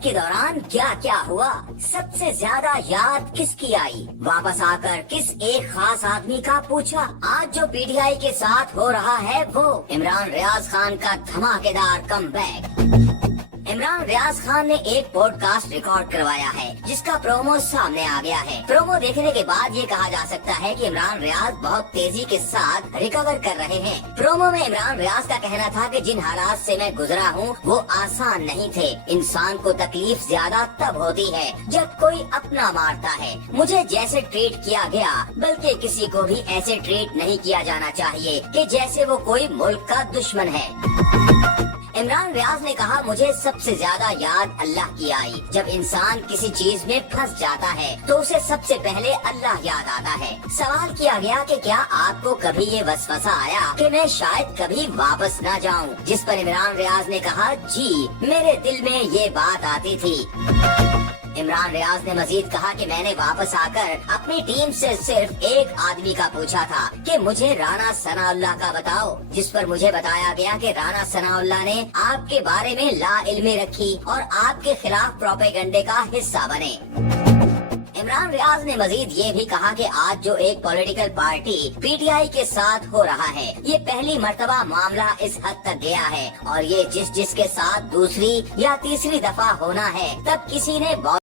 मौत के दौरान क्या क्या हुआ, सबसे ज्यादा याद किसकी आई, वापस आकर किस एक खास आदमी का पूछा। आज जो पीटीआई के साथ हो रहा है वो इमरान रियाज खान का धमाकेदार कमबैक। इमरान रियाज खान ने एक पॉडकास्ट रिकॉर्ड करवाया है जिसका प्रोमो सामने आ गया है। प्रोमो देखने के बाद ये कहा जा सकता है कि इमरान रियाज बहुत तेजी के साथ रिकवर कर रहे हैं। प्रोमो में इमरान रियाज का कहना था कि जिन हालात से मैं गुजरा हूँ वो आसान नहीं थे। इंसान को तकलीफ ज्यादा तब होती है जब कोई अपना मारता है। मुझे जैसे ट्रीट किया गया, बल्कि किसी को भी ऐसे ट्रीट नहीं किया जाना चाहिए कि जैसे वो कोई मुल्क का दुश्मन है। इमरान रियाज ने कहा, मुझे सबसे ज्यादा याद अल्लाह की आई। जब इंसान किसी चीज में फंस जाता है तो उसे सबसे पहले अल्लाह याद आता है। सवाल किया गया कि क्या आपको कभी ये वसवसा आया कि मैं शायद कभी वापस न जाऊं, जिस पर इमरान रियाज ने कहा, जी मेरे दिल में ये बात आती थी। इमरान रियाज ने मजीद कहा कि मैंने वापस आकर अपनी टीम से सिर्फ एक आदमी का पूछा था कि मुझे राणा सनाउल्लाह का बताओ, जिस पर मुझे बताया गया कि राणा सनाउल्लाह ने आपके बारे में लाइल्मी रखी और आपके खिलाफ प्रोपेगेंडे का हिस्सा बने। इमरान रियाज ने मजीद ये भी कहा कि आज जो एक पॉलिटिकल पार्टी पीटीआई के साथ हो रहा है, ये पहली मर्तबा मामला इस हद तक गया है और ये जिसके साथ दूसरी या तीसरी दफा होना है, तब किसी ने